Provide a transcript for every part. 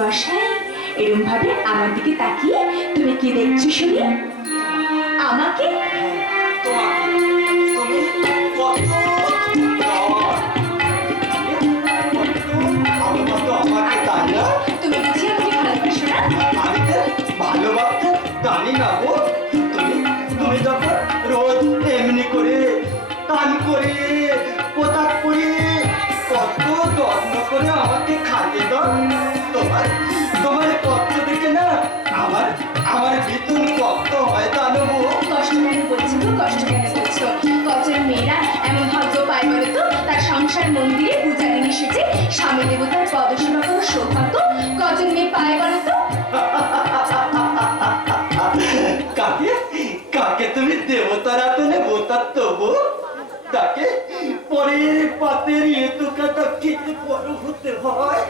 মশাই এরকম ভাবে আমার দিকে তাকিয়ে তুমি কি দেখছো শুনি? আমাকে তুমি বুঝি আমাকে ভালোবাসো না? আমি তো ভালোবাসতে জানি না গো। তুমি যখন রোজ এমনি করে টান করে পোশাক পরে কত যত্ন করে আমাকে খাইয়ে দাও, তোমার কষ্ট দেখে না আমার ভীষণ কষ্ট হয় জানো। কষ্ট কেন করছো তো? কষ্ট কেন করছো? কজন মেয়েরা এমন ভাগ্য পায় বলে তো তার সংসার মন্দিরে পূজারিনী সেজে স্বামী দেবতার পদসেবা করার সৌভাগ্য কজন মেয়ে পায় বলো তো? কাকে তুমি দেবতার আতনে বোতার তবু তাকে পরের পাতের এতো কাটা খেতে বড় হতে হয়,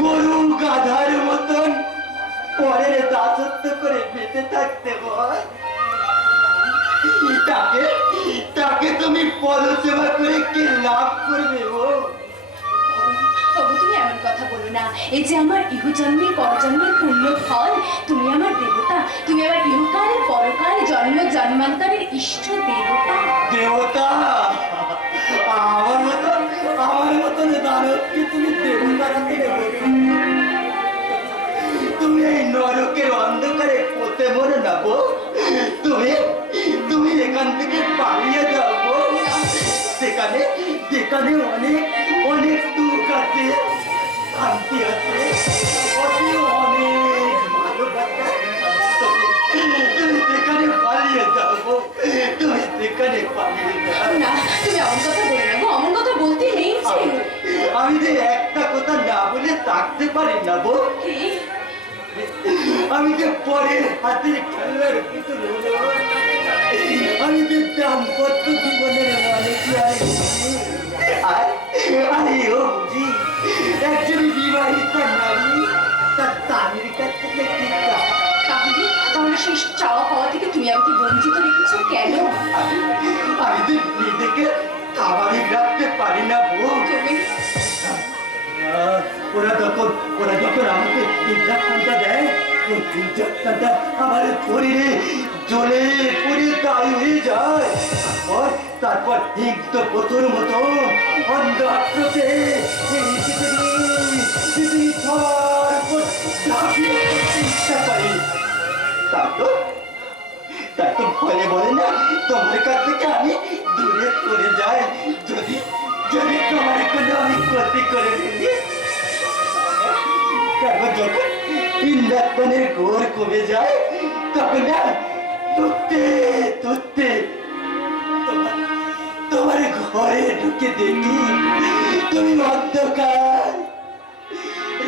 গরু গাধার মতন পরের দাসত্ব করে বেঁচে থাকতে হয়। তাকে তুমি পদসেবা করে কি লাভ করবে? তুমি এমন কথা বলো না। এই যে আমার ইহজন্মের পরজন্মের পুণ্য ফল, তুমি আমার দেবতা, তুমি আমার ইহকাল পরকাল জন্ম জন্মান্তরের ইষ্ট দেবতা। দেবতা? আমার মতন দানবকে তুমি দেবতা রাখতে দেবে? তুমি এই নরকের অন্ধকারে পথে মরে যাবো, তুমি এখান থেকে পালিয়ে যাবো। সেখানে অনেক দুঃখ আছে, শান্তি আছে, অনেক ভালোবাসা। তুমি সেখানে পালিয়ে যাবো, তুমি সেখানে পালিয়ে যাও না। তুমি অমন কথা বলে না গো, অমন কথা বলতে নেই। আমি যে একটা কথা না বলে থাকতে পারি না গো। আমি যে পরের হাতের খেলার ভিতর হলো, আমি যে দাম্পত্য জীবনের মানুষ বুঝি একজন বিবাহিত নারী তার স্বামীর কাছ থেকে কি চায়। তাহলে সেই চাওয়া পাওয়া থেকে তুমি আমাকে বঞ্চিত রেখেছো কেন? আমি যে নিজেকে স্বাভাবিক রাখতে পারি না বউ। তুমি ওরা যখন আমাকে ইঞ্জেকশনটা দেয়, ওই ইঞ্জেকশনটা আমার শরীরে জ্বলে পুড়ে তাই হয়ে যায়। তারপর হিংস্র পশুর মতো অন্ধ আত্মতে ইচ্ছা করি। তাই তো ভয়ে বলে না, তোমার কাছ থেকে আমি দূরে সরে যাই, যদি যদি তোমার কোনো আমি ক্ষতি করে ফেলি। তারপর যখন ইন্দ্রাক্ষণের ঘোর কমে যায়, তখন না তুত্তে তুত্তে তোমার ঘরে ঢুকে দেখি তুমি অন্ধকার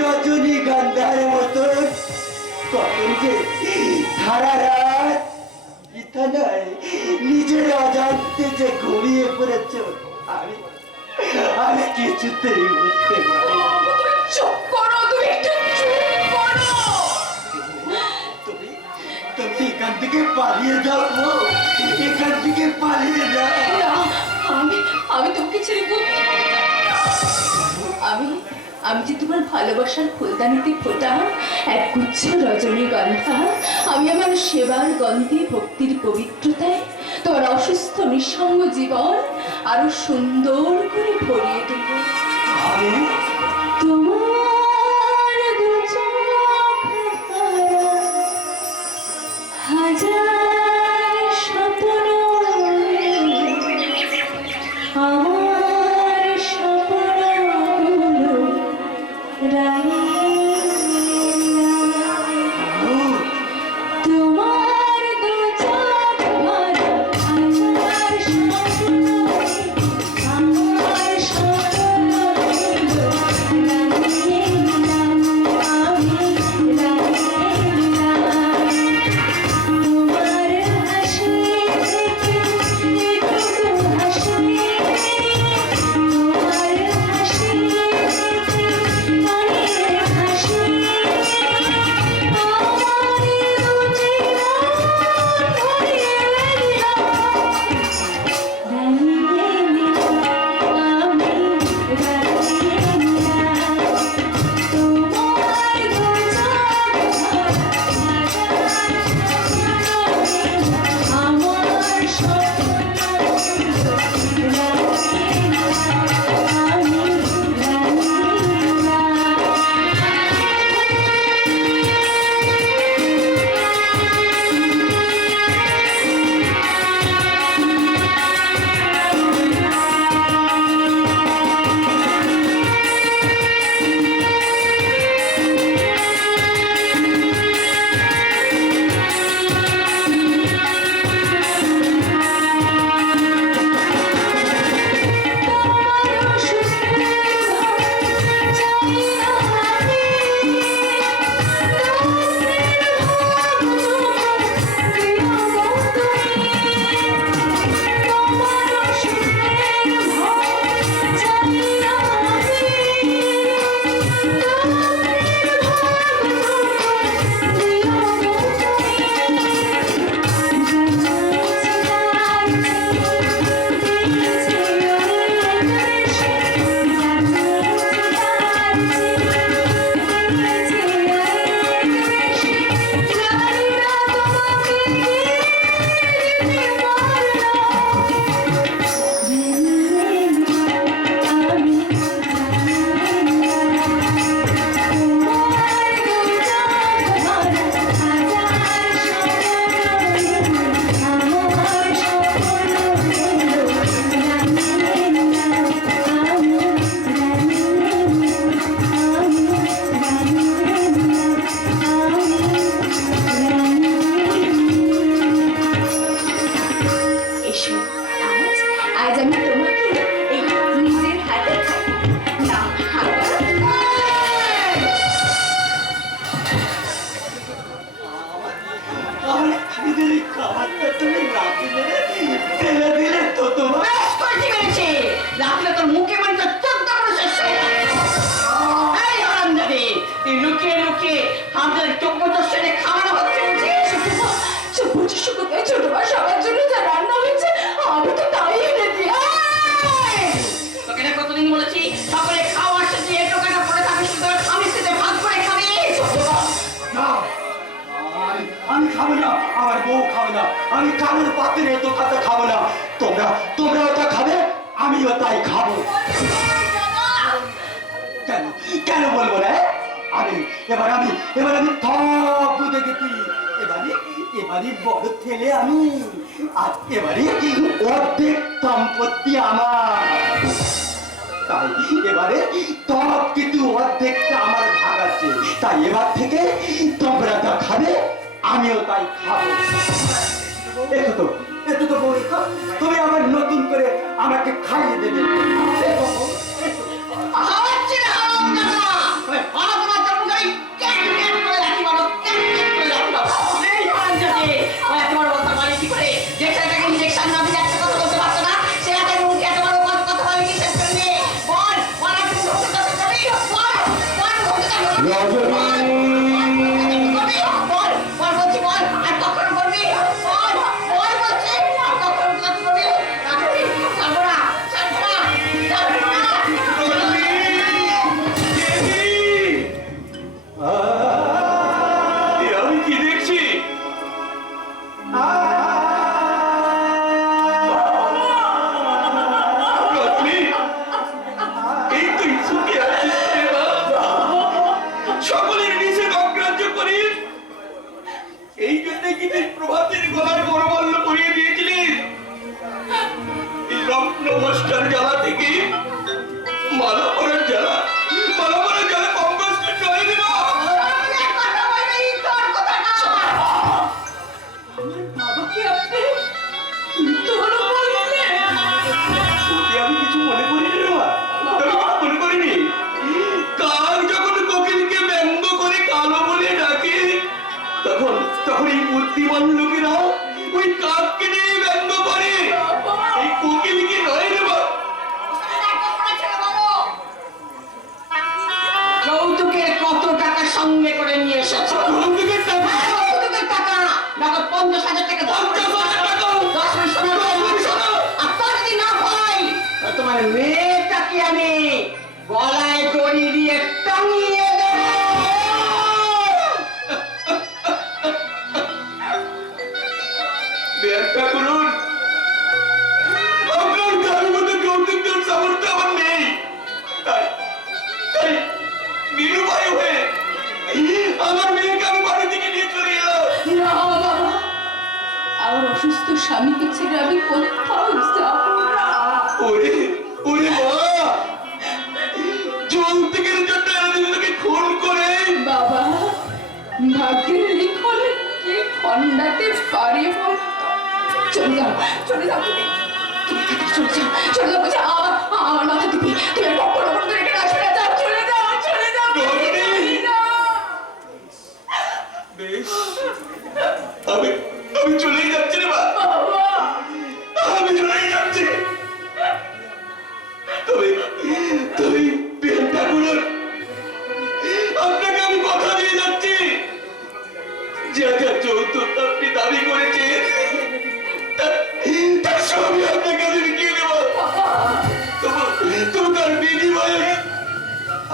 রজনীগন্ধার মতন, কখন যে সারা রাত বিছানায় নিজের অজান্তে যে ঘুমিয়ে পড়েছ, আমি কিছুতেই বুঝতে পারি না। চুপ করো, তুমি একটু চুপ করো। তুমি তুমি এখান থেকে পালিয়ে যাও গো, এখান থেকে পালিয়ে যাও। না, আমি আমি তোমাকে ছেড়ে কোথাও যাব না। আমি আমি যে তোমার ভালোবাসার ফুলদানিতে ফোটা এক গুচ্ছ রজনীগন্ধা, আমি আমার সেবার গন্ধে ভক্তির পবিত্রতায় তোমার অসুস্থ নিঃসঙ্গ জীবন আরো সুন্দর করে ভরিয়ে দেব। আমি তোমার দু চোখ ভরা হাজার স্বপ্ন, আমার স্বপ্নগুলো তোমার দু চোখ ভরা হাজার স্বপ্ন, আমার স্বপ্নগুলো রাঙিয়ে দিলাম, আমি রাঙিয়ে দিলাম। তোমার হাসি থেকে একটু হাসি আমি কারোর পাত্রে তো কথা খাবো না। তোমরা তোমরা ওটা খাবে, আমিও তাই খাবো। কেন কেন বলবো না? এবার আমি সব বুঝে গেছি। এবারে বড় ছেলে আমি, আর এবারে অর্ধেক সম্পত্তি আমার। তাই এবারে সব কিছু অর্ধেকটা আমার ভাগ আছে। তাই এবার থেকে তোমরা যা খাবে, আমিও তাই খাবো। একটু তো বলি তো, তুমি আবার নতুন করে আমাকে খাইয়ে দেবে। তখন এই বুদ্ধিমান লোকেরা ওই কাককে নিয়ে ব্যঙ্গ করে, এই কোকিলকে নয় রে বাবা। যৌতুকের কত টাকা সঙ্গে করে নিয়ে এসেছো? যৌতুকের টাকা? যৌতুকের টাকা নগদ 50,000 টাকা। 50,000 টাকা? 10 মিনিট শোনো। আপনার যদি না পাই তোমার মেয়েটাকে আমি গলায় দড়ি দিয়ে টাঙিয়ে দেব। ব্যাখ্যা করুন, আপনার গাড়ির মধ্যে যৌতুক দেওয়ার সামর্থ্য আমার নেই। তাই নিরুপায় হয়ে আমার মেয়েকে আমি বাড়ি থেকে নিয়ে চলে এলাম। না বাবা, আমার অসুস্থ স্বামীকে ছেড়ে আমি কোথাও যাব না। ওরে মা, যৌতুকের জন্য আমি তোকে খুন করে। বাবা, ভাগ্যের লিখনে কি খন্ডাতে পারি বল? চলে যাও তুমি চলে যাও বলছি। আমার মাথা দিবি, তুমি আর কখনো কখনো রেখে আসবে না। যাও, চলে যাও বেশ, আমি চলেই যাচ্ছি রে মা, আমি চলেই যাচ্ছি। তবে বেনটা করুন, আপনাকে আমি কথা দিয়ে যাচ্ছি, যা যৌতুক আপনি দাবি করেছেন তার সবই আপনাকে আমি লিখিয়ে দেব। তবু তার বিনিময়ে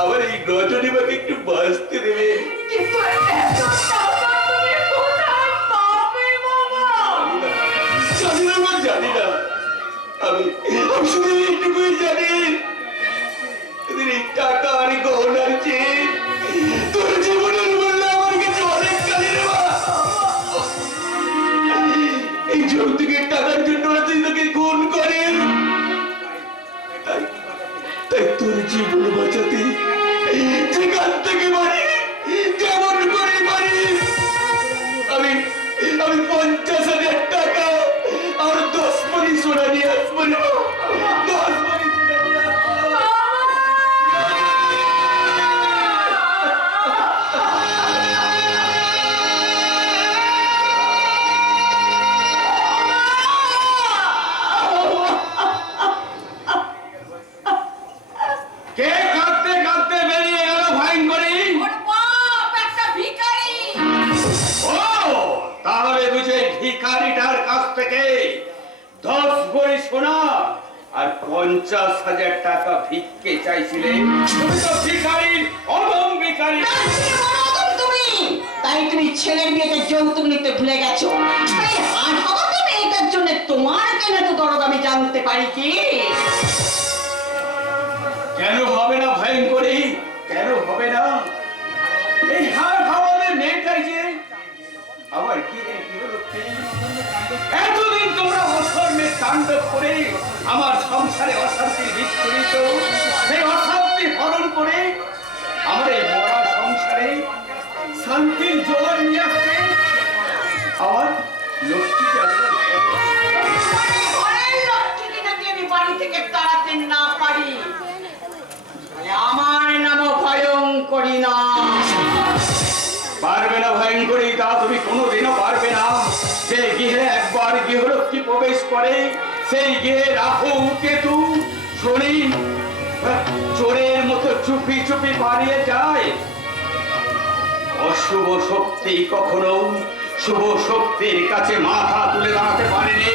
আমার এই রজনীমাকে একটু বাঁচতে দেবে। কিন্তু এত টাকা তুমি কোথায় পাবে বাবা? জানি না, আমি শুধু এইটুকুই জানি, এদের এই টাকা আর গহনার চেয়ে তোর জীবনের মূল্য আমার কাছে অনেক কালি রে মা। এই যৌতুকের টাকার জন্য তুই তোকে খুন করেন, তাই তোর জীবন বাঁচাতে যেখান থেকে পারি, যেমন করে পারি, আমি 50,000 টাকা আর 10 ভরি সোনা নিয়ে আসবো রে। 10 ভরি সোনা নিয়ে আসবো। কে কাঁদতে কাঁদতে বেরিয়ে গেল ভাইন করি? ওর বাপ একটা ভিখারি। ও, তাহলে বুঝে ভিখারিটার কাছ থেকে 10 ভরি সোনা আর 50,000 টাকা ভিক্ষে চাইছিলে। তুমি তো ভিখারির অধম ভিখারি। তুমি তাই তুমি ছেলের বিয়েতে যৌতুক নিতে ভুলে গেছো। এই হাট হতে তোমার কেন তো দরদ আমি জানতে পারি কি? কেন হবে না ভয়ঙ্করী? কেন হবে না? এই হার হাওয়াদের মেয়েটাই যে আবার কি রে, কি হলো কি? এতদিন তোমরা অধর্মে তাণ্ডব করে আমার সংসারে অশান্তির বীজ করেছ, সেই অশান্তি হরণ করে আমার এই মরা সংসারে শান্তির জোয়ার নিয়ে আসছে। আবার লক্ষ্মীকে ঘরের লক্ষ্মীকে যদি আমি বাড়ি থেকে তাড়াতে না পারি, তাহলে আমার নামও ভয়ঙ্করী না। পারবে না ভয়ঙ্করী, তা তুমি কোনোদিনও পারবে না। যে গৃহে একবার গৃহলক্ষ্মী প্রবেশ করে, সেই গৃহে রাহু কেতু শনি চোরের মতো চুপি চুপি পালিয়ে যায়। অশুভ শক্তি কখনো শুভ শক্তির কাছে মাথা তুলে দাঁড়াতে পারেনি।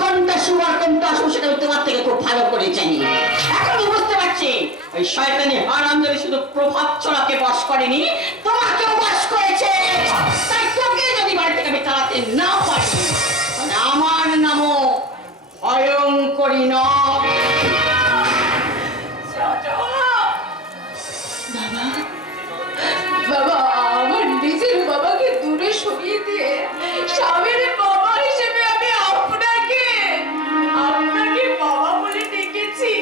কোনটা শুভ আর কোনটা অশুভ সেটা আমি তোমার থেকে খুব ভালো করে জানি। এখন আমি বুঝতে পারছি ওই শয়তানি হারামজাদি শুধু প্রভাবচরাকে বশ করেনি, তোমাকেও বশ করেছে। তাই তোকে যদি বাড়ি থেকে আমি তাড়াতে না পারি, তাহলে আমার নামও ভয়ঙ্করী নয়। বাবা, আমার নিজের বাবাকে দূরে সরিয়ে দিয়ে স্বামীর বাবা হিসেবে আমি আপনাকে বাবা বলে ডেকেছি।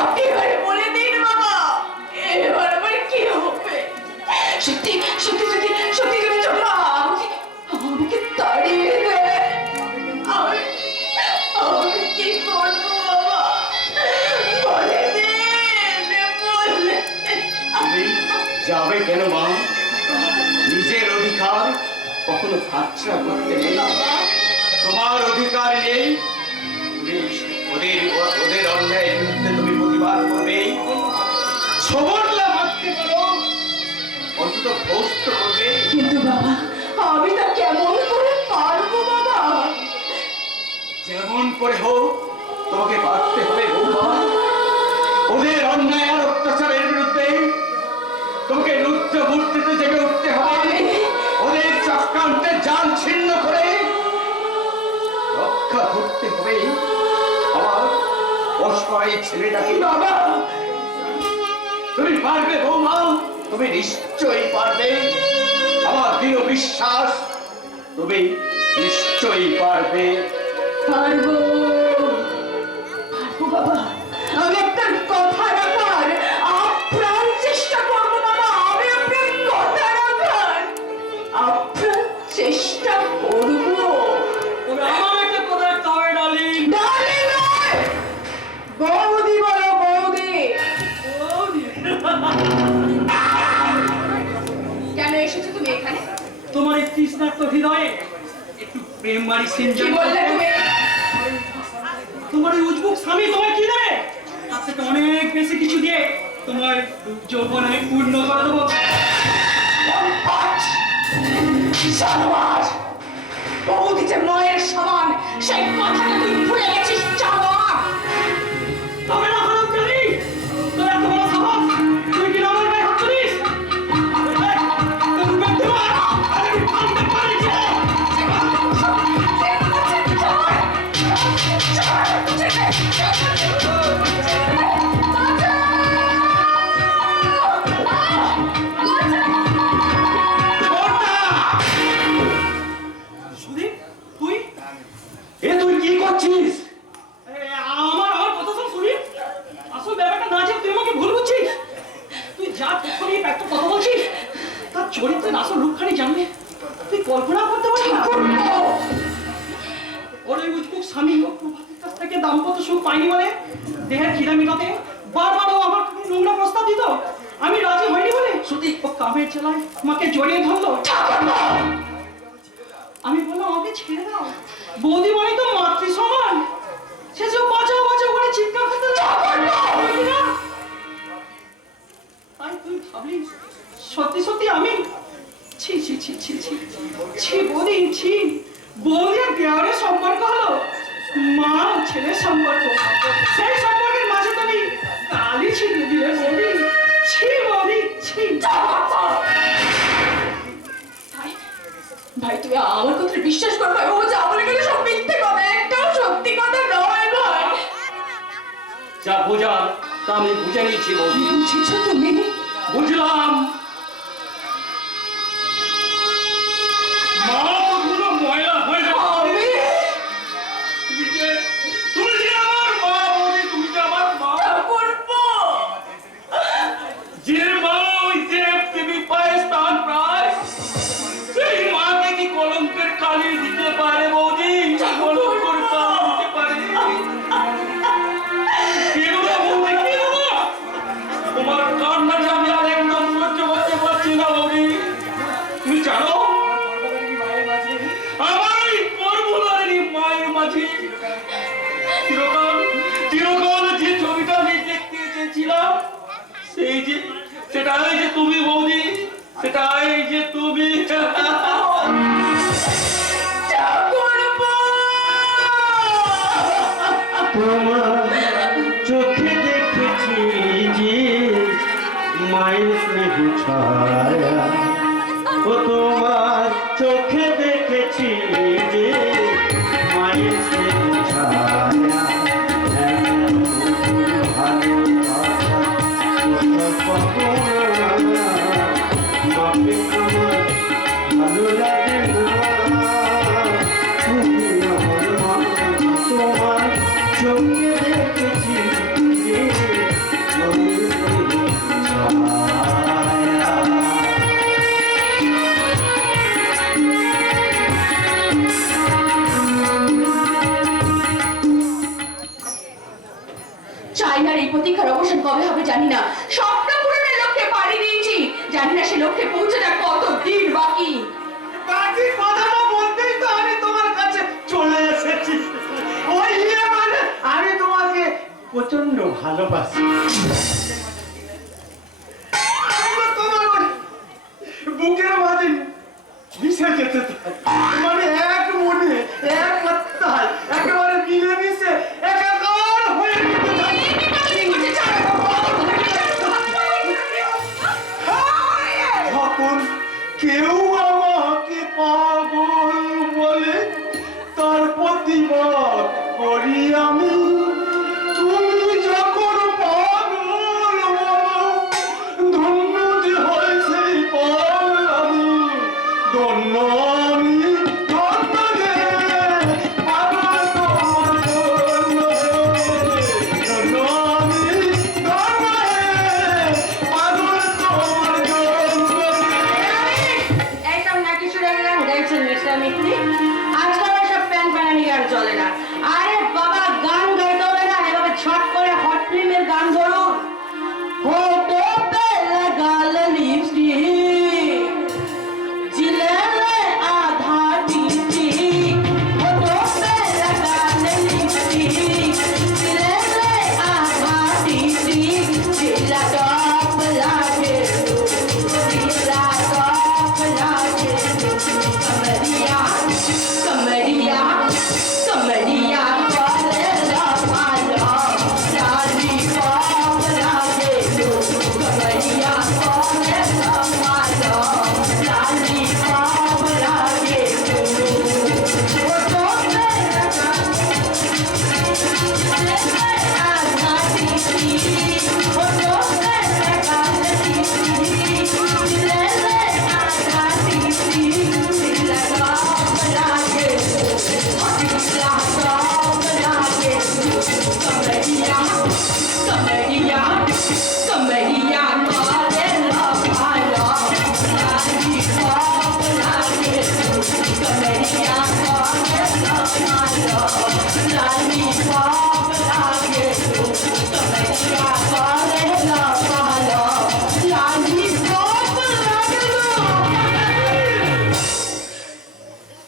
আপনি এবারে বলে দিন বাবা, এবার আমার কি হবে? সত্যি সত্যি সত্যি সত্যি যদি চলো আমাকে তাড়িয়ে দেয়, আমি কি করবো বাবা? বলে দিন, বলে তুমি যাবে কেন মা? নিজের অধিকার কখনো হাতছাড়া করতে নেই। তোমার অধিকার নেই। তুমি ওদের অন্যায়ের বিরুদ্ধে তুমি প্রতিবাদ করবে, সবরলা মারতে পারো, অন্তত পোস্ট করবে। কিন্তু বাবা, আমি তা কেমন করে পারবো বাবা? যেমন করে হোক তোমাকে পারতে হবে বৌমা। ওদের অন্যায় আর অত্যাচারের বিরুদ্ধে তোমাকে রুদ্র মূর্তিতে জেগে উঠতে হবে। ওদের চক্রান্তের জাল ছিন্ন করে রক্ষা করতে হবে আমার অসহায় ছেলেটাকে। বাবা, তুমি পারবে বৌমা, তুমি নিশ্চয়ই পারবে। আমার দৃঢ় বিশ্বাস তুমি নিশ্চয়ই পারবে। পারবো পারবো বাবা, আমি আপনার কথা রাখার আপ্রাণ চেষ্টা করবো বাবা। আমি আপনার কথা রাখার আপ্রাণ চেষ্টা করবো। তবে আমার একটা কথা রাখতে হবে ডার্লিং। ডার্লিং নয়, বৌদি বলো, বৌদি। কেন এসেছো তুমি এখানে? তোমার এই তৃষ্ণার্ত হৃদয়ে একটু প্রেম বাড়ি কি সিঞ্চন বললে তুমি? তোমার ওই উজবুক স্বামী তোমায় কি দেবে? তার থেকে অনেক বেশি কিছু দিয়ে তোমার যৌবন আমি পূর্ণ করে দেবো। জানোয়ার, বৌদি যে মায়ের সমান সেই কথাটা তুই ভুলে গেছিস জানোয়ার। তবে না হলো জানি তোর এত বড় সাহস, তুই কি আমার গায়ে হাত তুলিস? তোর ব্যক্তি মার, আমি ভাঙতে পারি যে। সুদীপ, তুই এ তুই কি করছিস? আমার কথা শোন সুদীপ। আসল ব্যাপারটা না যে তুই আমাকে ভুল বুঝছিস। তুই যা তখনই একটা কথা বলছিস, তার চরিত্রের আসল রূপখানি জানলে তুই কল্পনা করতে পারবি না। ওর ওই উজবুক স্বামী ও প্রভাতের কাছ থেকে দাম্পত্য সুখ পাইনি বলে দেহের খিদা মিটাতে বারবার ও আমার নোংরা প্রস্তাব দিত। আমি রাজি হইনি বলে সুদীপ ও কামের জেলায় আমাকে জড়িয়ে ধরলো। আমি বললাম আমাকে ছেড়ে দাও, বৌদি মানে তো মাতৃ সমান। সে যে বাঁচাও বাঁচাও করে চিৎকার করতে লাগলো। তাই তুই ভাবলি সত্যি সত্যি আমি ছি ছি ছি ছি ছি ছি বৌদি ছি। বৌদি আর দেওয়ারের সম্পর্ক হলো মা ও ছেলের সম্পর্ক। সেই সম্পর্কের মাঝে তুমি কালি ছিটিয়ে দিলে বৌদি। ছি বৌদি ছি। ভাই, ভাই তুমি তুমি আমার কথা বিশ্বাস করো ভাই, ও যা বলে গেলে সব মিথ্যে কথা, একটাও সত্যি কথা নয় ভাই। যা বোঝার তা আমি বুঝে নিয়েছি বৌদি। বুঝেছো তুমি? বুঝলাম। মা তো পুরো ময়লা হয়ে যাবে। তুমি যে আমার মা বৌদি, তুমি যে আমার মা। যে মা ওই যে তুমি পায়ে স্থান প্রায়, সেই মাকে কি কলঙ্কের কালি দিতে পারে বৌদি? কলঙ্কের কালি দিতে পারে? কেন না বৌদি, কেন না? তোমার কান্নাটা আমি আর একদম সহ্য করতে পারছি না বৌদি। তুমি জানো আমার এই পরবুলারি মায়ের মাঝে চিরকাল চিরকাল যে ছবিটা আমি দেখতে চেয়েছিলাম, সেই যে সেটাই যে তুমি বৌদি, সেটাই যে তুমি। তোমার চোখে দেখেছি যে মায়ের স্নেহ ছায়া, ও তোমার চোখে দেখেছি যে মায়ের স্নেহ ছায়া, ভালো লাগে না তুমি আমার মা, তোমার চোখে দেখেছি যে মায়ের স্নেহ ছায়া। চাইনার এই প্রতীক্ষার অবসান কবে হবে জানি না, স্বপ্ন পূরণের লক্ষ্যে পাড়ি দিয়েছি, জানি না সে লক্ষ্যে পৌঁছানোর কত দিন বাকি। বাকি কথাটা বলতেই তো আমি তোমার কাছে চলে এসেছি। ওই ইয়ে মানে আমি তোমাকে প্রচন্ড ভালোবাসি। আমি তো তোমার ওই বুকের মাঝে মিশে যেতে চাই, মানে এক মনে এক আত্মায় একেবারে মিলেমিশে একাকার হয়ে যেতে চাই। যখন কেউ আমাকে পাগল বলে তার প্রতিবাদ করি আমি, তুমি যখন পাগল বলো ধন্য যে হয় সেই পাগল আমি, ধন্য আমি, ধন্য যে পাগল তোমার জন্য, ধন্য আমি, ধন্য হে পাগল তোমার জন্য। এইসব নাকি সুরের গান গাইছেন মিস্টার মিত্রি? আজকাল এসব প্যান প্যানানি গান চলে না। আরে বাবা, গান গাইতে হবে না, এভাবে ছট করে হট ফিল্মের গান ধরুন। হোঠে पे लगा लिपस्टिक, जिले में आधा टिकटिक, होठों पे लगा लिपस्टिक, जिले में आधा टिकटिक, जिला टॉप लागे, जिला टॉप लागे, कमरिया कमरिया कमरिया वाले लपालो, लाली पॉप लागे, कमरिया वाले लपालो, लाली पॉप लागे, होठों पे लगा आधा टिकटिक, होठों पे लगा लिपस्टिक, जिले में आधा टिकटिक, जिला टॉप लागे, जिला टॉप लागे, कमरिया कमरिया कमरिया वाले लपालो, लाली पॉप लागे, कमरिया वाले लपालो, लाली पॉप लागे, कमरिया वाले लपालो, लाली पॉप लागे।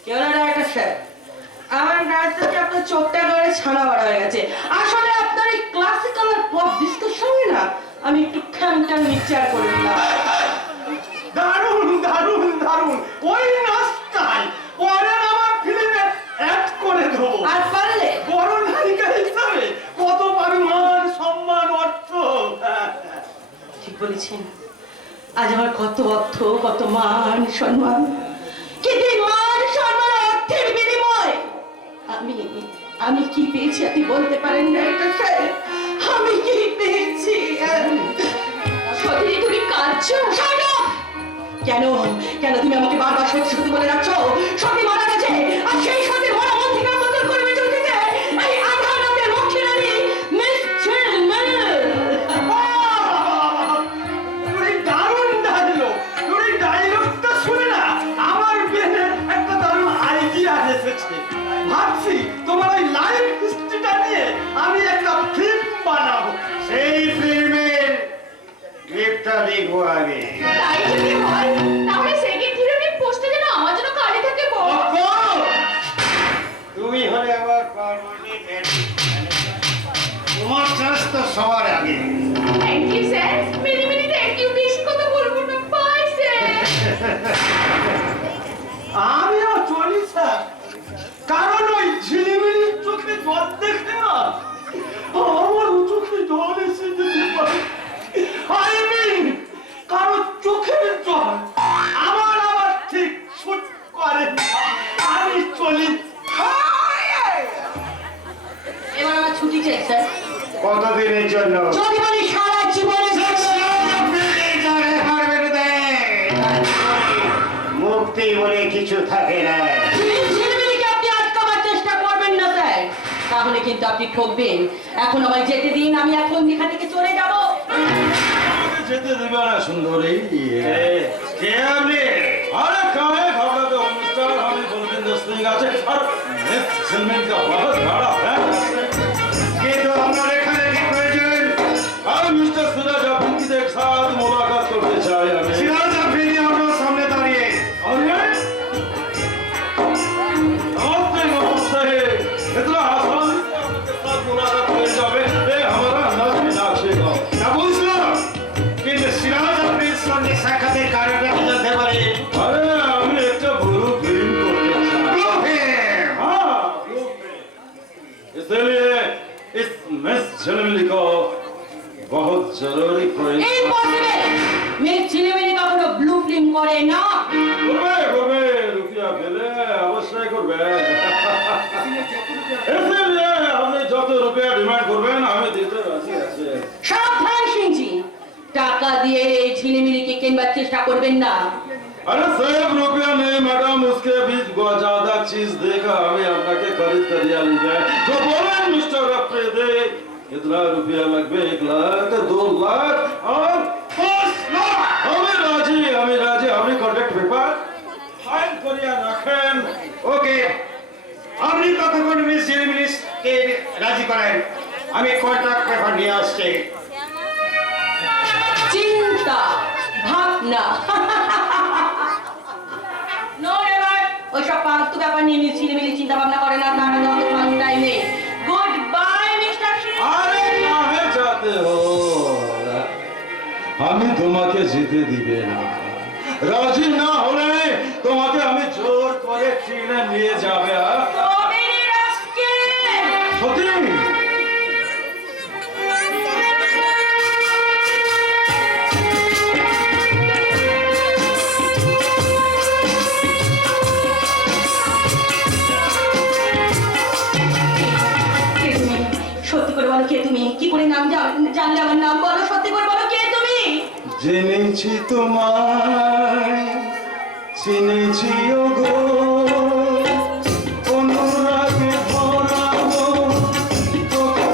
কেউ না ডাক্তার সাহেব, আমার ডাক্তার থেকে আপনার চোখটা করে ছানা বড় হয়ে গেছে। আসলে আপনার এই ক্লাসিক্যাল আর পপ ডিস্কোর সঙ্গে না আমি একটু খামটা মিক্সচার করে দিলাম। দারুণ দারুণ দারুণ, ওই নাচটাই পরে আমার ফিল্মে অ্যাড করে দেবো। আর পারলে বড় নায়িকা হিসাবে কত পারি মান সম্মান অর্থ। ঠিক বলেছেন, আজ আমার কত অর্থ, কত মান সম্মান, কিন্তু এই মান আমি আমি কি পেয়েছি আপনি বলতে পারেন না এটা স্যার? আমি কি পেয়েছি? সত্যি তুমি কাঁদছো? Shut up! কেন কেন তুমি আমাকে বারবার সত্যি সত্যি বলে যাচ্ছ? সত্যি মারা গেছে আর সেই সত্যি মরা মন থেকে বদল করে বেঁচে উঠেছে এই আধার রাতের লক্ষ্মী রানী মিস ঝিলমিল। তোর এই দারুণ ডায়লগ, তোর এই ডায়লগটা শুনে না আমার ব্রেনে একটা দারুণ আইডিয়া এসেছে। ভাবছি তোমার ওই লাইফ হিস্ট্রিটা নিয়ে আমি একটা ফিল্ম বানাবো। সেই ফিল্মের ক্লিপটা দেখবো আগে। তাই যদি হয় তাহলে সেকেন্ড হিরোইন পোস্টে যেন আমার জন্য খালি থাকে বল। তুমি হলে আমার পার্মানেন্ট তোমার চান্স তো সবার আগে। Thank you sir. Many many thank you. বেশি কথা বলবো না। Bye sir. আমিও চলি স্যার, কারণ ওই ঝিলিমিলির চোখে জল দেখে না আমার চোখে জল এসে যেতে পারে। I mean, কারো চোখের জল আমার আবার ঠিক শুট করে। আমি চলি। এবার আমার ছুটি চাই স্যার। কতদিনের জন্য? যদি বলি সারা জীবনে মুক্তি বলে কিছু থাকে না। ঝিলমিলকে আপনি আটকাবার চেষ্টা করবেন না স্যার, তাহলে কিন্তু আপনি ঠকবেন। এখন আমায় যেতে দিন, আমি এখন এখান থেকে চলে যাব। যেতে দেবে না সুন্দরী। কে আপনি? আরে কাहे घबरा तो मिस्टर हमें बोलबेन सिंह আছে আর মিস ঝিলমিল का बहुत बड़ा फैन আছে। কিন্তু আমার এখানে কি প্রয়োজন? আর মিস্টার সিরাজ আপনি के साथ मुलाकात করতে চাই আমি। সিরাজ আফ্রিদি আমার সামনে দাঁড়িয়ে। अरे नमस्ते नमस्ते, इतना आसान से आपके साथ मुलाकात हो जावे ये हमारा अंदाज में ना आएगा। না বুঝলো, কিন্তু সিরাজ আফ্রিদির সঙ্গে সাক্ষাতের কারণটা কি জানতে পারি? अरे আমি একটা ব্লু ফিল্ম করতে চাই। हाँ, इसलिए इस मिस झिलमिल को बहुत जरूरी प्रयोजन ইম্পসিবল! মিস ঝিলমিল কখনো ব্লু ফিল্ম করে না। করবে রুপিয়া পেলে অবশ্যই করবে। इसलिए আপনি যত রুপিয়া ডিমান্ড করবেন আমি দিতে রাজি আছি। সাবধান সিংজি, টাকা দিয়ে এই ঝিলিমিলিকে কেনবার চেষ্টা করবেন না। अरे सिर्फ रुपया नहीं मैडम, उसके बीच ज्यादा चीज देकर हमें আপনাকে खरीद कर लिया लीजिए। तो बोले मिस्टर अफरीदी कितना रुपया लगभग 1 लाख 2 लाख और 5 लाख। हमें राजी हमें कॉन्ट्रैक्ट पेपर फाइल करिया রাখেন। ওকে, আপনি ততক্ষণ মিস ঝিলিমিলিকে রাজি করেন, আমি কন্ট্রাক্ট পেপার নিয়ে আসছি। চিন্তা ভাবনা নো নেভার, ওইসব ফালতু ব্যাপার নিয়ে মিস ঝিলমিলি চিন্তা ভাবনা করে না। তার যত ফালতু টাইমে গুড বাই মিস্টার সিং। আরে কাহে যাতে हो, আমি তোমাকে যেতে দিবে না। রাজি না হলে তোমাকে আমি জোর করে ট্রেনে নিয়ে যাবে। তবে রে রাস্কেল, সত্যি কে তুমি? সত্যি করে বলো কে তুমি? কি করে নাম জানলে আমার নাম? বলো, সত্যি করে বলো কে তুমি? জেনেছি তোমায় চিনেছি ওগো অনুরাগে ভরা মন কখন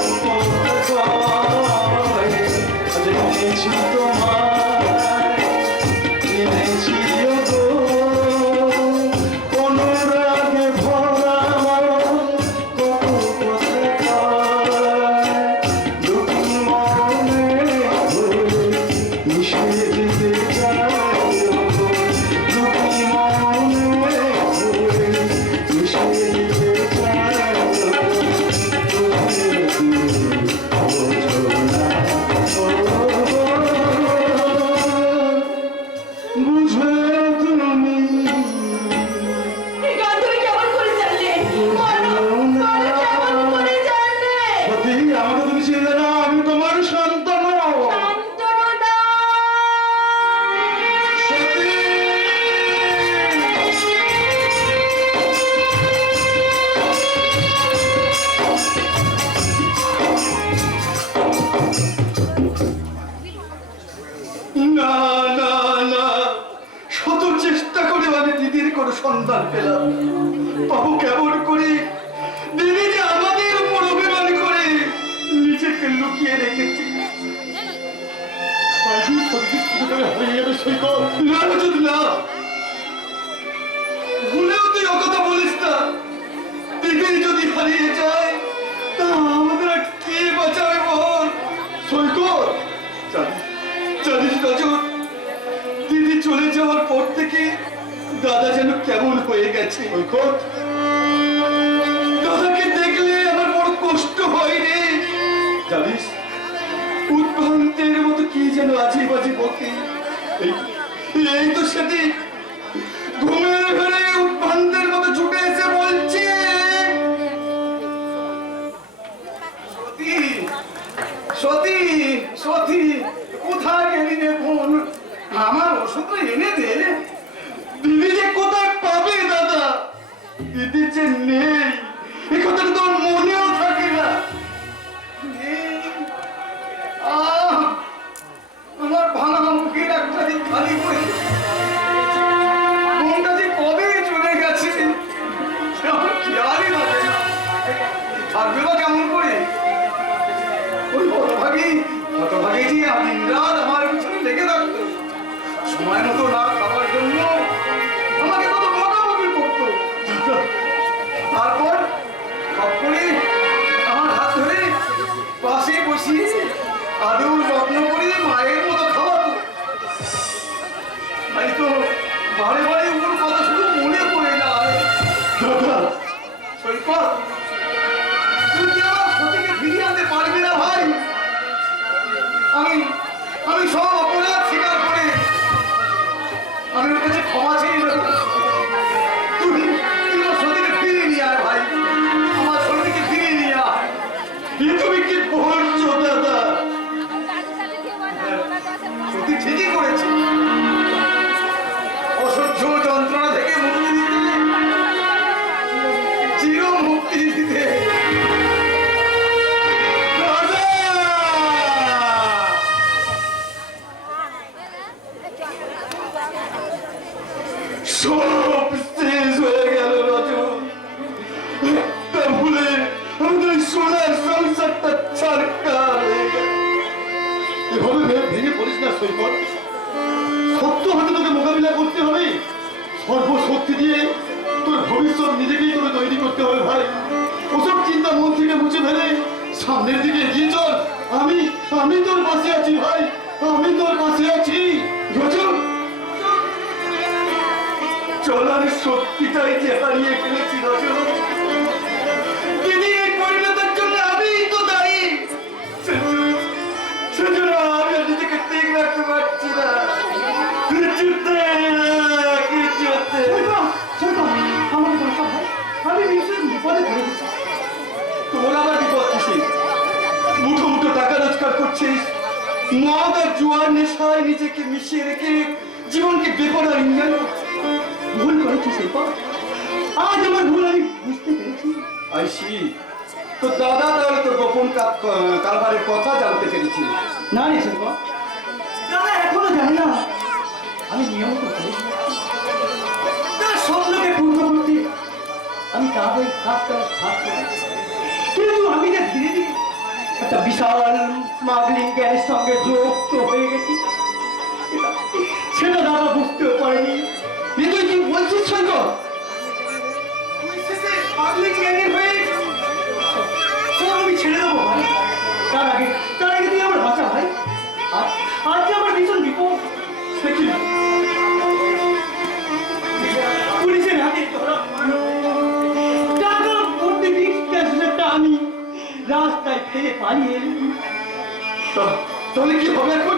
কয়। জেনেছি তোমায় চিনেছি ওগো অনুরাগে ভরা মন কখন কয়। দুটি মনে মিশে যেতে চাই দুটি মনে সন্ধান পেলাম। বাবু কেমন করে দিদি যে আমাদের উপর অভিমান করে নিজেকে লুকিয়ে রেখেছে। ভুলেও তুই ও কথা বলিস না। দিদি যদি হারিয়ে যায় তা আমাদের আর কে বাঁচাবে বল? সৈকত, জানিস নজর, দিদি চলে যাওয়ার পর থেকে দাদা যেন কেমন হয়ে গেছে। সৈকত, দাদাকে দেখলে আমার বড় কষ্ট হয় রে। জানিস, উদ্ভ্রান্তের মতো কি যেন আজে বাজে বলতে। এই তো সেদিন ঘুমের ঘরে উদ্ভ্রান্তের মতো ছুটে এসে বলছে, সতী সতী সতী, কোথায় গেলি রে বোন? আমার ওষুধ এনে দে। দিদি যে কোথায় পাবে দাদা? দিদি যে নেই এ কথাটা তোর মনেও থাকে না। আমার ভাঙা মুখের একটা দিন খালি করে মনটা যে কবে চলে গেছে আমার খেয়ালই থাকে না। থাকবে বা কেমন করে? ওই হতভাগী যে দিন রাত আমার পিছনে লেগে থাকতো, সময় মতো না খাবার জন্য আমাকে কত বকাবকি করতো। তারপর সব করে আমার হাত ধরে পাশে বসিয়ে আদৌ যত্ন করে মায়ের মতো খাওয়াতো। তাই তো বারে বারে ওর কথা শুধু মনে পড়ে যায়। সৈকত, তুই কি আমার সতীকে ফিরিয়ে আনতে পারবি না ভাই? আমি সব অপরাধ স্বীকার করে আমি ওর কাছে ক্ষমা চেয়ে নেব। তুই ওর সতীকে ফিরিয়ে নিয়ে আয় ভাই, আমার সতীকে ফিরিয়ে নিয়ে আয়। তুমি কি বলছো দাদা? সত্যি ঠিকই করেছে। অসহ্য যন্ত্রণা থেকে মুক্তি দিতে, চির মুক্তি দিতে সব শেষ হয়ে গেল রজত। একটা ভুলে আমাদের সোনার সংসারটা ছাড়কার হয়ে গেল। এভাবে ভেঙে পড়িস না সৈকত। সত্য হতে তোকে মোকাবিলা করতে হবে। সর্বশক্তি দিয়ে তোর ভবিষ্যৎ নিজেকেই তোকে তৈরি করতে হবে ভাই। ওসব চিন্তা মন থেকে মুছে ফেলে সামনের দিকে এগিয়ে চল। আমি তোর পাশে আছি ভাই, আমি তোর পাশে আছি। রজত, চলার শক্তিটাই যে হারিয়ে ফেলেছি রজত। দিদি এই পরিণতির জন্য আমিই তো দায়ী। সেজন্য আমি নিজেকে ঠিক রাখতে পারছি না। আমি ভীষণ বিপদে পড়ে গেছি। তোর আবার বিপদ কিসে? মুঠো মুঠো টাকা রোজগার করছিস, মদ আর জুয়ার নেশায় নিজেকে মিশিয়ে রেখে জীবনকে বেপরোয়া ইঞ্জয় করছিস। ভুল করেছিস এরপর। আজ আমার ভুল আমি বুঝতে পেরেছি। আইসি, তোর দাদা তাহলে তোর গোপন কারবারের কথা জানতে পেরেছি। না রে সেরকম দাদা এখনো জানি না। আমি নিয়মিত তার স্বপ্নকে পূর্ণ করতে আমি তাদের কিন্তু আমি যে ধীরে ধীরে একটা বিশাল স্মাগলিং গ্যাংয়ের সঙ্গে যুক্ত হয়ে গেছি সেটা দাদা বুঝতেও পারেনি। তুই কি বলছিস সৈকত? স্মাগলিং গ্যাংয়ের হয়ে আমি ছেড়ে দেবো ভাই। তার আগে তুই আমার বাঁচা ভাই। আজ যে আমার ভীষণ বিপদ। সে কি পুলিশের হাতে টাকা ভর্তি রিক্সা আমি রাস্তায় ফেলে পালিয়ে এলি। তাহলে কি হবে এখন?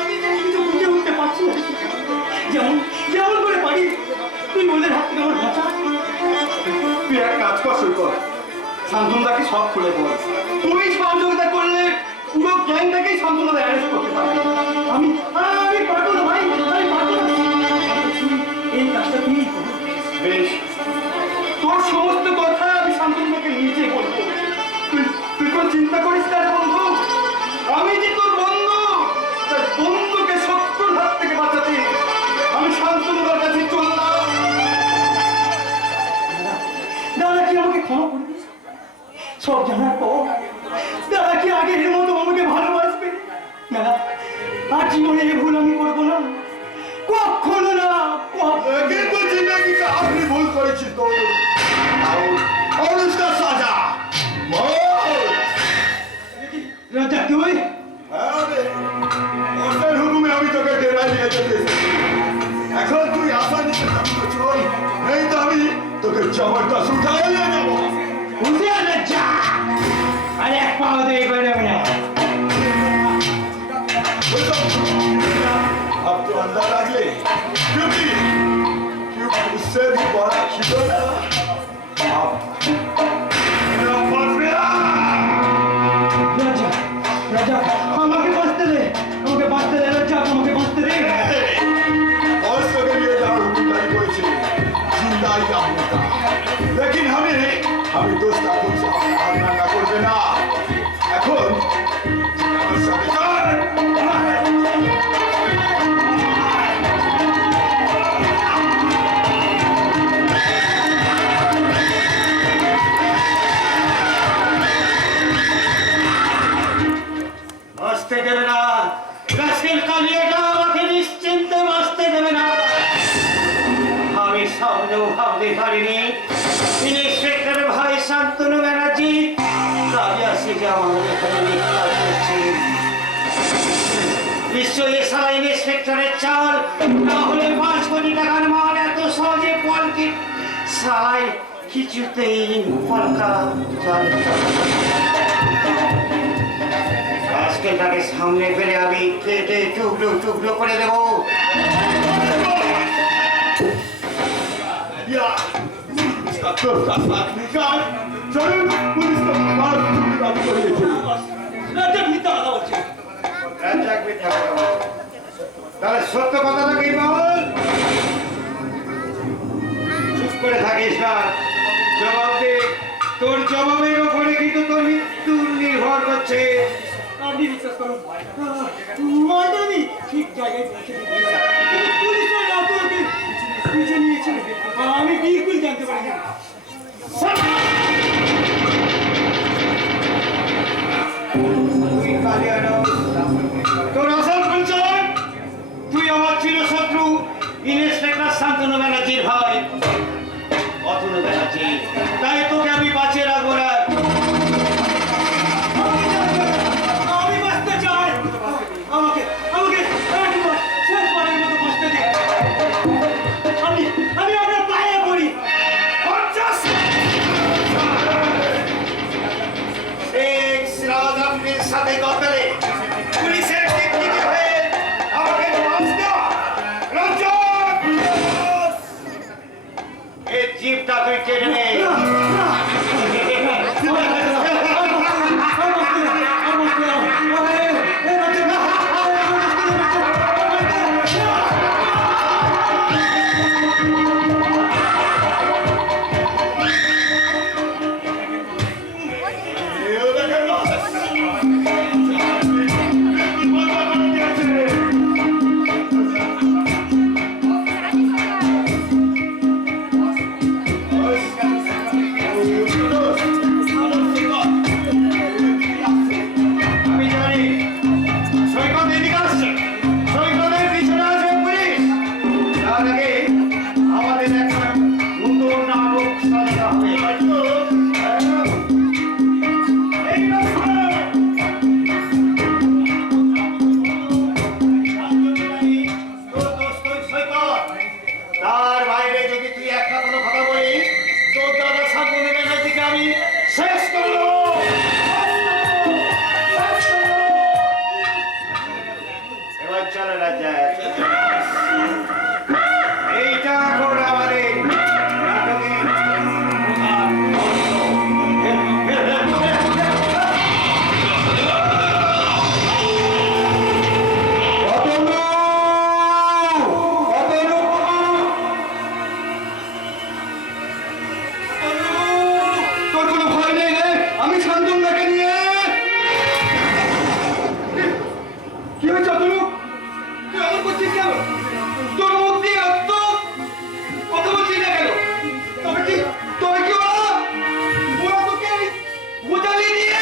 আমি কিছু বুঝে উঠতে পারছি না। যেমন করে পারি তুই ওদের হাত থেকে আমার বাঁচা। তুই এক কাজ কর সৈকত, শান্তনুদাকে সব খুলে বল। তুই সহযোগিতা করলে পুরো গ্যাংটাকেই শান্তনুদা অ্যারেস্ট করতে পারবে। আমি পারবো না ভাই, আমি পারবো না। এই কাজটা তুই বেশ, তোর সমস্ত কথা আমি শান্তনুদাকে নিজে বলবো। তুই কোন চিন্তা করিস না বন্ধু। আমি যে তোর বন্ধু, তাই বন্ধুকে শত্রুর হাত থেকে বাঁচাতে আমি শান্তনুদার কাছে চললাম। দাদা কি আগের মতো আমাকে ভালোবাসবে? না, আর জীবনে এই ভুল আমি করবো না, কখনো না। কিন্তু জিন্দগি का आखिरी भूल করেছিস তো और उसका सजा मौत। রাজা তুই আরে ওদের হুকুমে আমি তোকে ডেরায় নিয়ে যেতেছি। এখন তুই আসানিতে সামনে চল, এই তো আমি তোকে জবরদস্ত উঠায় নিয়ে যাবো। উঠে রাজা, আর এক পাও দিয়ে বেরোবে না। अब तो अंदर आ गए क्योंकि उससे भी बड़ा खिलौना अब मेरा पास में आ। রাজা, রাজা আমাকে বাঁচতে দে, আমাকে বাঁচতে দে রাজা, আমাকে বাঁচতে দে। और सगे लिए जाओ हुकुमदारी করেছে জিন্দাই আমুতা, लेकिन हमें दोस्त আগুন সব হামলা করবে না। এখন আমার সাথে চল। বাঁচতে দেবে না, গাছের কালিয়াটা আমাকে নিশ্চিন্তে বাঁচতে দেবে না। আমি সামনেও ভাবতে পারিনি ইন্সপেক্টর ভাই শান্তনু ব্যানার্জি রাজা সেজে আমাদের এখানে মিথ্যা করছে। নিশ্চয়ই এ সারা ইন্সপেক্টরের চাল, না হলে 5 কোটি টাকার মাল এত সহজে পলকে সাই কিছুতেই পলকা চলে। আজকে তাকে সামনে পেলে আমি কেটে টুকরো টুকরো করে দেবো। या इसका तो साथ निकाल चलो पुलिस को बात करिए। রাজা মিথ্যা কথা বলছে। তাহলে সত্য কথাটা কি বল? চুপ করে থাকিস না, জবাব দে। তোর জবাবের উপরে কিন্তু তোর মৃত্যু নির্ভর করছে। আপনি বিশ্বাস করুন, মালটা আমি ঠিক জায়গায় পৌঁছে দিতে পেরেছি। কিন্তু পুলিশের রাতকে বুঝে নিয়েছিল, আমি বিলকুল জানতে পারি না। তুই কালিয়ানো, তোর আসল পরিচয়? তুই আমার চিরশত্রু ইন্সপেক্টর শান্তনু ব্যানার্জির ভাই অতনু ব্যানার্জি। তাই তোকে আমি বাঁচিয়ে রাখবো না। আমি বাঁচতে চাই, আমাকে আমাকে একবার শেষবারের মতো বাঁচতে দিন। আমি আমি আপনার পায়ে পড়ি। রাজামের সাথে দরকারে পুলিশের ডিউটি হয়ে আমাকে মাছ দেওয়া। রঞ্জন, এই জিপটা তুই কেটে নে। আমি জানি সৈকত এদিকে আসছে, সৈকতের পিছনে আছে পুলিশ। তার আগে আমাদের একটা নতুন নাটক সাজাতে হবে। এই রাস্তা তোর দোস্ত সৈকত, তার বাইরে যদি তুই একটা কোনো কথা বলিস, তোর দাদা শান্তনু ব্যানার্জিকে আমি শেষ করবো। এবার চলো রাজা, এইটা এখন আমাদের নাটকের তোর কোনো ভয় নেই রে? আমি শান্তনুকে নিয়ে। কি হয়েছে অতনু? তুই এমন করছিস কেন? তোর মুখ দিয়ে এত কথা বলছিস না কেন? তবে কি ওরা তোকে বোঝালি দিয়ে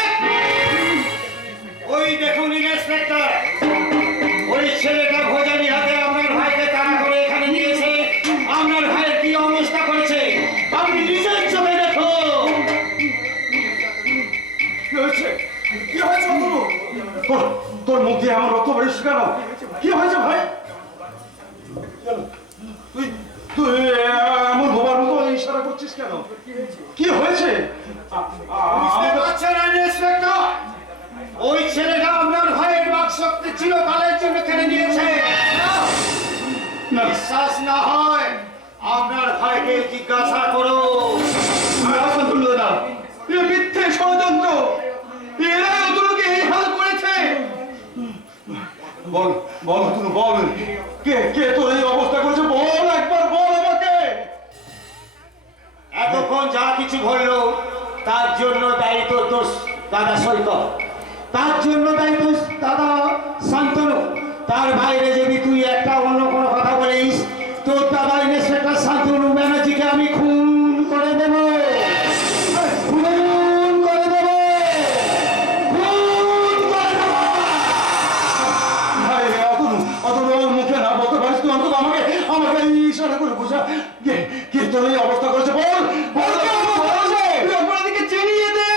কি হয়েছে অতনু? তোর মুখ দিয়ে আমার রক্ত বেরিয়েছে কেন? কি হয়েছে ভাই? তুই তুই এমন বোবার মতো ইশারা করছিস কেন? কি হয়েছে? ওই ছেলেটা আপনার ভাইয়ের বাকশক্তি চিরকালের জন্য কেড়ে নিয়েছে। না বিশ্বাস না হয় আপনার ভাইকে জিজ্ঞাসা করো। না, এ মিথ্যে ষড়যন্ত্র। এরা অতনুকে এই হাল করেছে। বল বল অতনু বল, কে কে তোর এই অবস্থা করেছে? বল, একবার বল আমাকে। এতক্ষণ যা কিছু ঘটলো তার জন্য দায়ী তো দোষ দাদা সৈকত, তার জন্য দায়ী দোষ দাদা শান্তনু। তার বাইরে যদি তুই একটা অন্য কোনো কথা বলিস, তোর দাদা ইন্সপেক্টর শান্তনু ব্যানার্জিকে আমি খুন করে দেব, খুন করে দেব, খুন করে দেব। ভাই, অতনু অতনু ওর মুখে না বলতে পারিস তুই? অন্তত আমাকে আমাকে ইশারা করে বোঝা, কে কে তোর এই অবস্থা করেছে? বল বল, কে অবস্থা করেছে? তুই অপরাধীকে চিনিয়ে দে।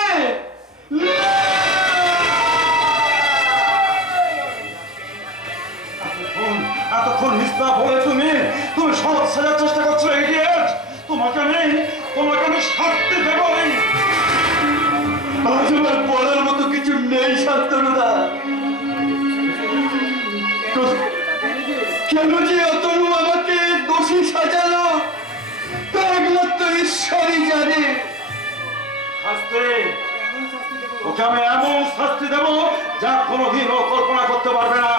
এতক্ষণ নিষ্পাপ হয়ে তুমি তুমি সব সাজার চেষ্টা করছো। ইডিয়েট, তোমাকে আমি শাস্তি দেবই। আজ আমার বলার মতো কিছু নেই শান্তনুদা। কেন যে অতনু আমাকে দোষী সাজালো তা একমাত্র ঈশ্বরই জানে। শাস্তি, ওকে আমি এমন শাস্তি দেব যা কোনোদিন ও কল্পনা করতে পারবে না।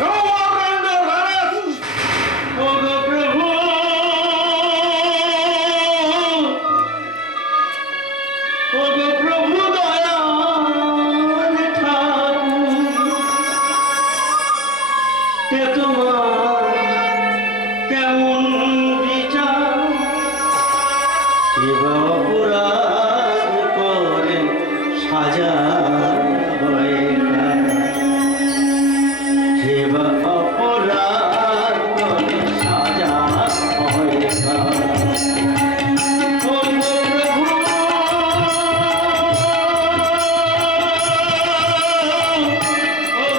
No more random arrests! ও গো প্রভু, ও গো প্রভু দয়াল ঠাকুর, এ তোমার কেমন বিচার? এবা অপরাধ করে সাজা হয় না, এবা অপরাধ করে সাজা হয় না। ও গো প্রভু, ও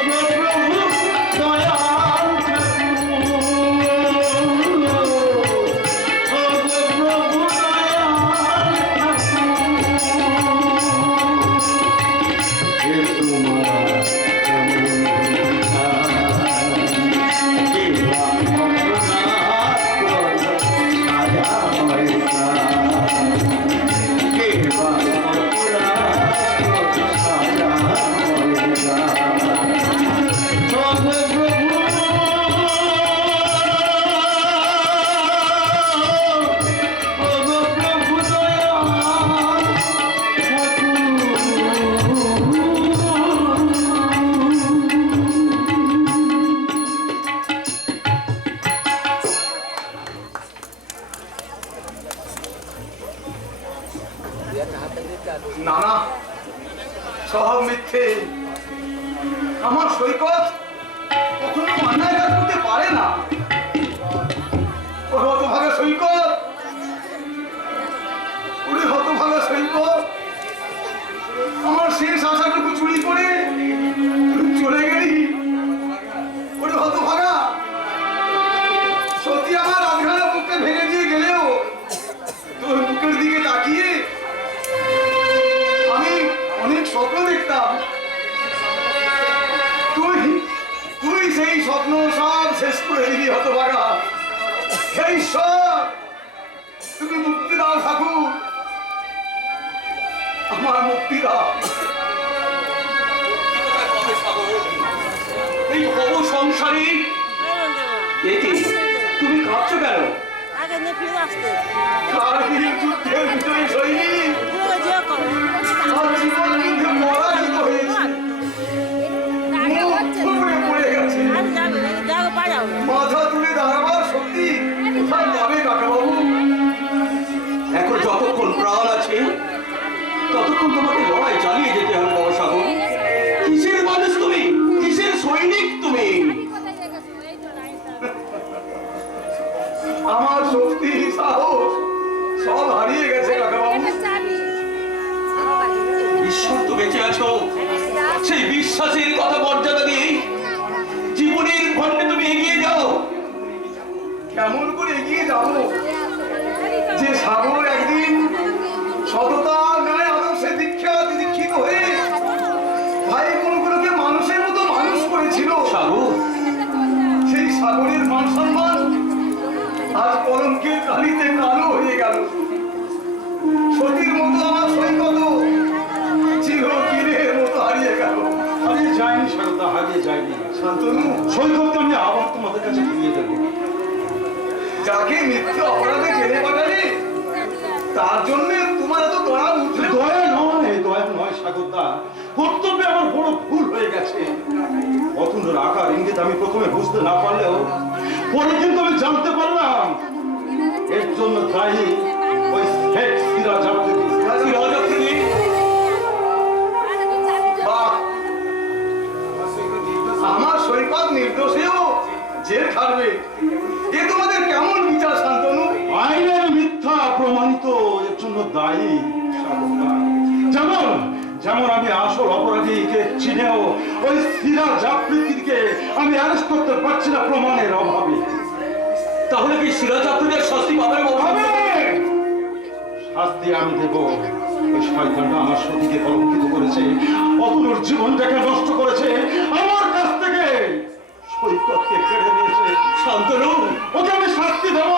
গো প্রভু দয়াল ঠাকুর, ও গো প্রভু দয়াল ঠাকুর, এ তোমার কেমন বিচার? এবা অপরাধ করে সাজা হয় না, এবা অপরাধ করে সাজা হয় না। ও গো প্রভু, ও গো প্রভু দয়াল না না, সব মিথ্যে। আমার সৈকত কখনো অন্যায় কাজ করতে পারে না। ওর হতভাগা সৈকত, ওরে হতভাগা সৈকত, আমার শেষ আশাটুকু চুরি করে তুই চলে গেলি। ওরে হতভাগা, সত্যি আমার আধখানা বুকটা ভেঙে দিয়ে গেলেও তোর বুকের দিকে তাকিয়ে আমি অনেক স্বপ্ন দেখতাম। তুই তুই সেই স্বপ্ন সব শেষ করে দিবি হতভাগা। হে ঈশ্বর, তুমি মুক্তি দাও ঠাকুর, আমার মুক্তি দাও। এই হব সংসারী, এটি তুমি কাঁদছো কেন? আগে নিয়ে ফিরে আসতে কার্গিল যুদ্ধের ভিতরে সৈনিক যে করো আর জীবনের মধ্যে পরাজিত হয়েছে, মুখ থুবড়ে পড়ে গেছে। আর যাবে যাও বাজাও মাথা তুলে দাঁড়াবার শক্তি কোথায় যাবে কাকাবাবু? এখন যতক্ষণ প্রাণ আছে ততক্ষণ তোমাকে লড়াই চালিয়ে যেতে হবে বাবা সাগর। কিসের মানুষ তুমি, কিসের সৈনিক তুমি? আমার শক্তি সাহস সব হারিয়ে গেছে কাকাবাবু। ঈশ্বর তো বেঁচে আছে। বিশ্বাসের কথা মর্যাদা দিয়ে জীবনের খণ্ডে তুমি এগিয়ে যাও। কেমন করে এগিয়ে যাবো যে সাগর একদিন সততা ন্যায় আদর্শে দীক্ষিত হয়ে ভাই বোনগুলোকে মানুষের মতো মানুষ করেছিল। সাগর, সেই সাগরের মান সম্মান আজ কলঙ্কের কালিতে কালো হয়ে গেল। সতীর মতো আমার সৈকত চিরদিনের মতো হারিয়ে গেল। হারিয়ে যায়নি সারদা, হারিয়ে যায়নি। শান্তনু, সৈকতকে আমি আবার তোমাদের কাছে ফিরিয়ে দেবো। যাকে মিথ্যে অপরাধে জেলে পাঠালে তার জন্য তোমার এত দয়া উঠলে? দয়া নয় সাগরদা, কর্তব্যে আমার বড় ভুল হয়ে গেছে। অতুলর আকার ইঙ্গিত আমি প্রথমে বুঝতে না পারলেও পরে কিন্তু আমি জানতে পারলাম এর জন্য দায়ী ওই শেখ সিরাজ আফ্রিদি। সিরাজ আফ্রিদি? বাহ, আমার সৈকত নির্দোষেও জেল খাটবে, এ তোমাদের কেমন বিচার শান্তনু? আইনের মিথ্যা প্রমাণিত এর জন্য দায়ী সাগরদা। যেমন আমি আসল অপরাধীকে চিনেও ওই সিরাজ আফ্রিদিকে আমি অ্যারেস্ট করতে পারছি না প্রমাণের অভাবে। তাহলে কি সিরাজ আফ্রিদির শাস্তি পাবে? শাস্তি আমি দেব। ওই শয়তানটা আমার সতীকে কলঙ্কিত করেছে, অতুলর জীবনটাকে নষ্ট করেছে, আমার কাছ থেকে সৈকতকে কেড়ে নিয়েছে। শান্তনু, ওকে আমি শাস্তি দেব।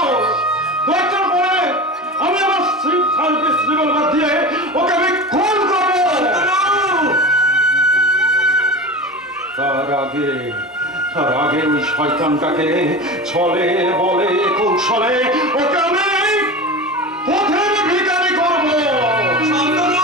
দরকার পড়ে আমি আমার সার্ভিস রিভলভার দিয়ে ওকে আমি খুন করব। তার আগে ওই শয়তানটাকে ছলে বলে কৌশলে ওকে আমি পথের ভিখারি করব। শান্তনু!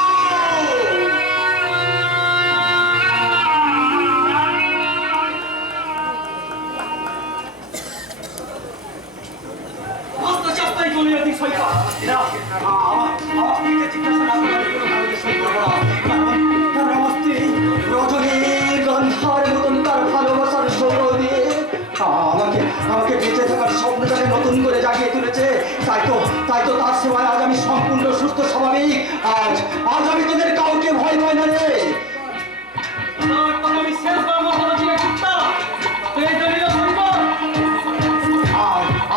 রজনীগন্ধার মতন তার ভালোবাসার সৌরভ দিয়ে আমাকে বেঁচে থাকার স্বপ্নটাকে নতুন করে জাগিয়ে তুলেছে। তাই তো তার সেবায় আজ আমি সম্পূর্ণ সুস্থ স্বাভাবিক। আজ আমি তোদের কাউকে ভয় পাই না রে।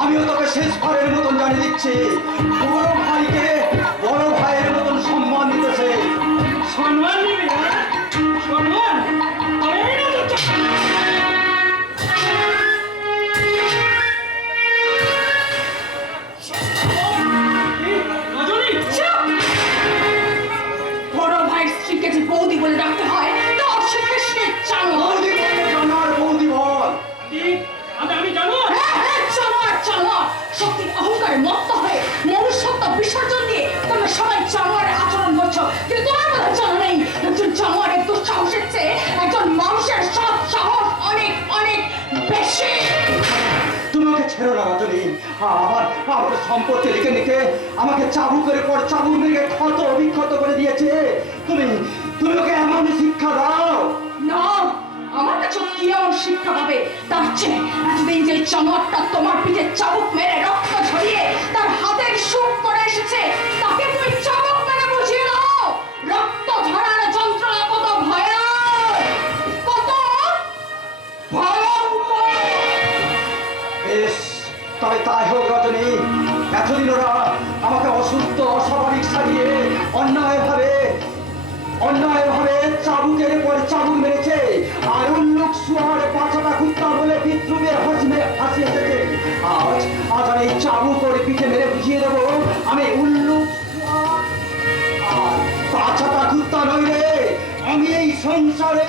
আমিও তোকে শেষবারের মতন জানিয়ে দিচ্ছি, বড় ভাইকে বড় ভাইয়ের মতন সম্মান দিতেছে। সম্মান নিবি না? সম্মান? আরে এই না তো। রজনী, চুপ! বড় ভাইয়ের স্ত্রীকে যে বৌদি বলে ডাকতে হয় তা অশ্লীলের জানোয়ার। বৌদি বল জানোয়ার, বৌদি বল। আমি জানোয়ার? হ্যাঁ, জানোয়ার। শক্তির অহংকারে মত্ত হয়ে মনুষ্যত্ব বিসর্জন দিয়ে তোমরা সবাই জানোয়ারের আচরণ করছো, কিন্তু তোমার কথা জানা নেই। একজন জানোয়ারের দুঃসাহসের চেয়ে একজন মানুষের সৎ সাহস অনেক অনেক বেশি। তুমি ওকে ছেড়ো না রজনী। আমার সম্পত্তি লিখে লিখে আমাকে চাবুকের পর চাবুক মেরে ক্ষত বিক্ষত করে দিয়েছে। তুমি ওকে এমন শিক্ষা দাও। না, আমার কাছে কি এমন শিক্ষা পাবে? তার চেয়ে এতদিন যে জানোয়ারটা তোমার পিঠে চাবুক মেরে রক্ত ঝরিয়ে তার হাতের সুখ করে এসেছে, তাকে তুমি চাবুক মেরে বুঝিয়ে দাও রক্ত ঝরার যন্ত্রণা কত ভয়ানক, কত ভয়ঙ্কর। বেশ, তবে তাই হোক রজনী। এতদিন ওরা আমাকে অসুস্থ অস্বাভাবিক সাজিয়ে অন্যায়ভাবে চাবুকের পর চাবুক মেরেছে। আর উল্লুক সুয়ার পাছাটা কুত্তা বলে বিদ্রুপের হাসি এসেছে। আজ আমি এই চাবুক করে পিঠে মেরে বুঝিয়ে দেবো আমি উল্লুক সুয়ার আর পাছাটা কুত্তা নই রে। আমি এই সংসারে